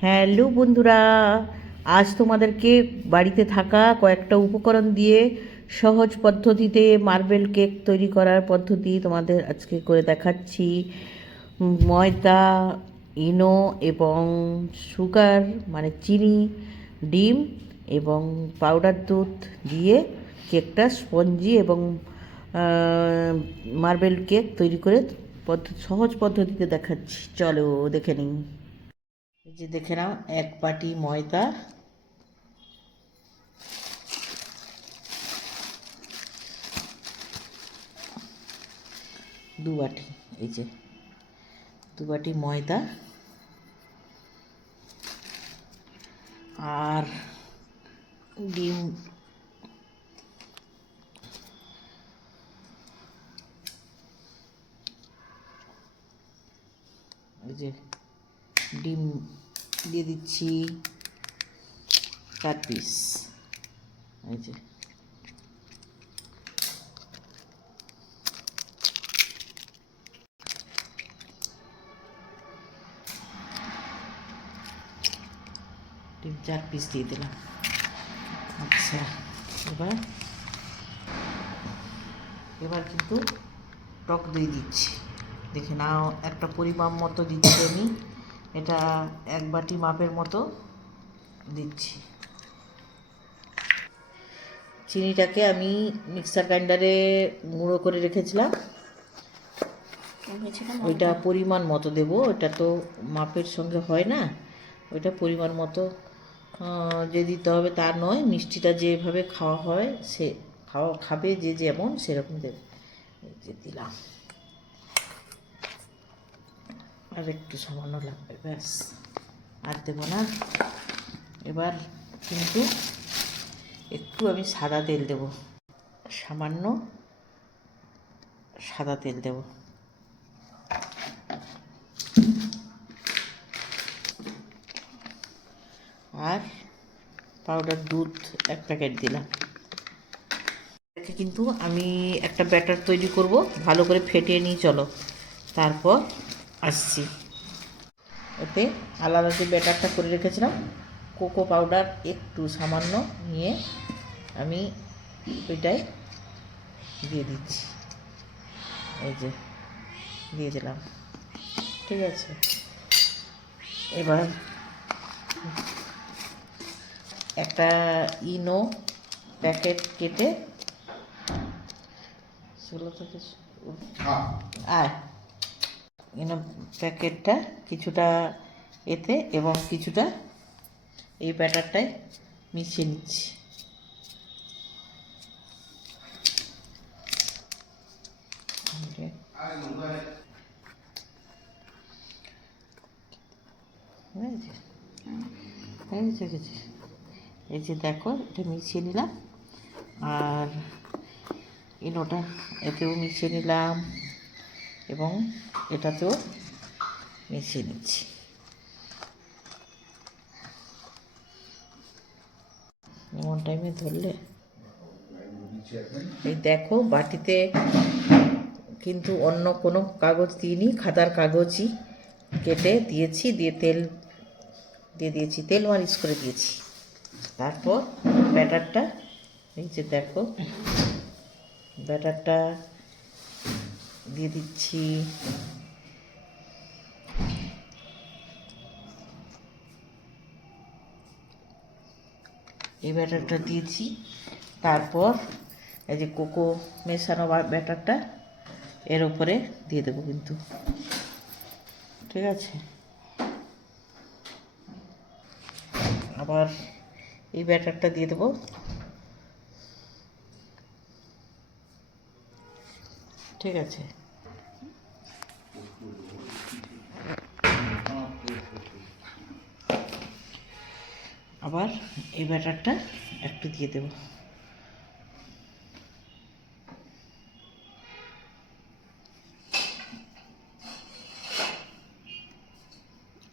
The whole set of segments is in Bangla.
হ্যালো বন্ধুরা, আজ তোমাদেরকে বাড়িতে থাকা কয়েকটা উপকরণ দিয়ে সহজ পদ্ধতিতে মার্বেল কেক তৈরি করার পদ্ধতি তোমাদের আজকে করে দেখাচ্ছি। ময়দা, ইনো এবং সুগার মানে চিনি, ডিম এবং পাউডার দুধ দিয়ে কেকটা স্পঞ্জি এবং মার্বেল কেক তৈরি করে পদ্ধ- সহজ পদ্ধতিতে দেখাচ্ছি। চলো দেখে নিই। এই যে দেখে নাও, এক বাটি ময়দা। দু বাটি, এই যে দু বাটি ময়দা। আর ডিম। এই যে ডিম দিয়ে দিচ্ছি চার পিস এই চার পিস দিয়ে দিলাম। আচ্ছা এবার এবার কিন্তু টক দই দিচ্ছি। দেখে নাও, একটা পরিমাণ মতো দিচ্ছি আমি। এটা এক বাটি মাপের মতো দিচ্ছি। চিনিটাকে আমি মিক্সার গ্রাইন্ডারে গুঁড়ো করে রেখেছিলাম। ওইটা পরিমাণ মতো দেব। ওটা তো মাপের সঙ্গে হয় না। ওইটা পরিমাণ মতো যে দিতে হবে তা নয়। মিষ্টিটা যেভাবে খাওয়া হয় সে খাওয়া খাবে যে যেমন সেরকম দেবে। দিলাম। আর একটু সামান্য লাগবে, ব্যাস। আর দেবো না। এবার কিন্তু একটু আমি সাদা তেল দেব। সামান্য সাদা তেল দেব। আর পাউডার দুধ এক প্যাকেট দিলাম। এটাকে কিন্তু আমি একটা ব্যাটার তৈরি করব, ভালো করে ফেটিয়ে নিয়ে চলো। তারপর আসছি। ওতে আলাদা যে ব্যাটারটা করে রেখেছিলাম কোকো পাউডার একটু সামান্য নিয়ে আমি ওইটাই দিয়ে দিচ্ছি। এই যে দিয়ে দিলাম। ঠিক আছে। এবার একটা ইনো প্যাকেট কেটে ষোলো থেকে আয়। ইনো প্যাকেটটা কিছুটা এতে এবং কিছুটা এই ব্যাটারটায় মিশিয়ে নিচ্ছি। এই যে দেখো, এটা মিশিয়ে নিলাম। আর ইনোটা এতেও মিশিয়ে নিলাম। এবং এটাতেও মিশিয়ে নিচ্ছি। এমন টাইমে ধরলে এই দেখো বাটিতে কিন্তু অন্য কোনো কাগজ দিইনি, খাতার কাগজই কেটে দিয়েছি, দিয়ে তেল, দিয়ে দিয়েছি, তেল মালিশ করে দিয়েছি। তারপর ব্যাটারটা, এই যে দেখো, ব্যাটারটা দিয়ে দিচ্ছি। এই ব্যাটারটা দিয়েছি। তারপর এই যে কোকো মেশানো ব্যাটারটা, এর উপরে দিয়ে দেবো কিন্তু। ঠিক আছে? আবার এই ব্যাটারটা দিয়ে দেবো। ঠিক আছে? আবার এই ব্যাটারটা একটু দিয়ে দেবো।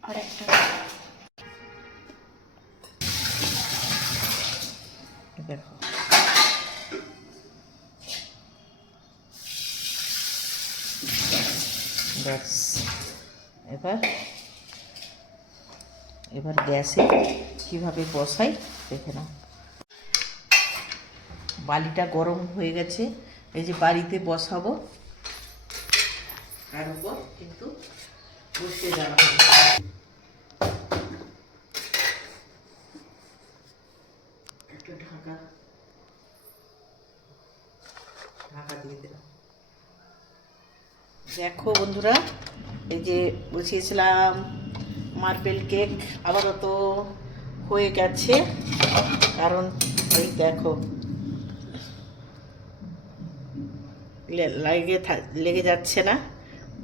আর একটা। দেখো। ব্যাস। এবার এবার গ্যাসে কীভাবে বসাই, দেখে নাও। বালিটা গরম হয়ে গেছে, এই যে বাড়িতে বসাবো। তার উপর কিন্তু দেখো বন্ধুরা, এই যে বসিয়েছিলাম মার্বেল কেক আবারও তো হয়ে গেছে। কারণ ওই দেখো লাগে লেগে যাচ্ছে না।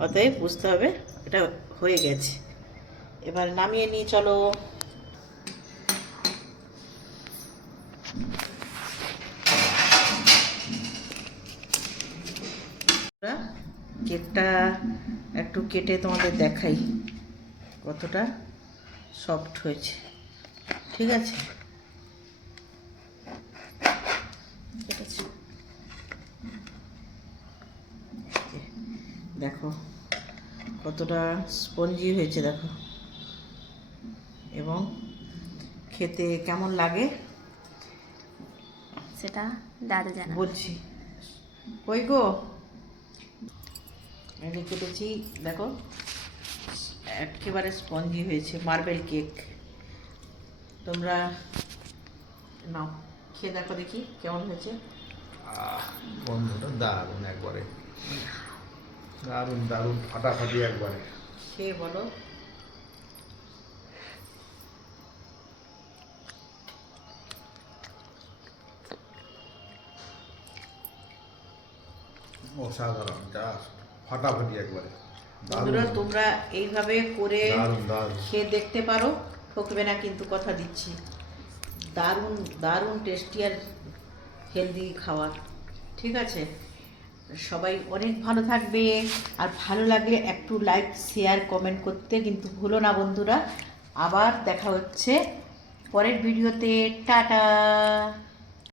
অতএব বুঝতে হবে এটা হয়ে গেছে। এবার নামিয়ে নিয়ে চলো। কেকটা একটু কেটে তোমাদের দেখাই কতটা সফট হয়েছে। ঠিক আছে। দেখো কতটা স্পঞ্জি হয়েছে দেখো। এবং খেতে কেমন লাগে? সেটা দাদু জানা বলছি। কই গো? এটা কেটেছি দেখো একেবারে স্পঞ্জি হয়েছে মার্বেল কেক। তোমরা নাও খেয়ে দেখো দেখি কেমন হয়েছে। আহ, গন্ধটা দারুণ একবারে। দারুণ দারুণ ফাটাফাটি একবারে। খেয়ে বলো। অসাধারণ জাস্ট ফাটাফাটি একবারে। বন্ধুরা তোমরা এইভাবে করে খেয়ে দেখতে পারো। ঠকবে না কিন্তু কথা দিচ্ছি। দারুণ দারুণ টেস্টি আর হেলদি খাওয়ার ঠিক আছে? সবাই অনেক ভালো থাকবে। আর ভালো লাগলে একটু লাইক শেয়ার কমেন্ট করতে কিন্তু ভুলো না বন্ধুরা। আবার দেখা হচ্ছে পরের ভিডিওতে টাটা!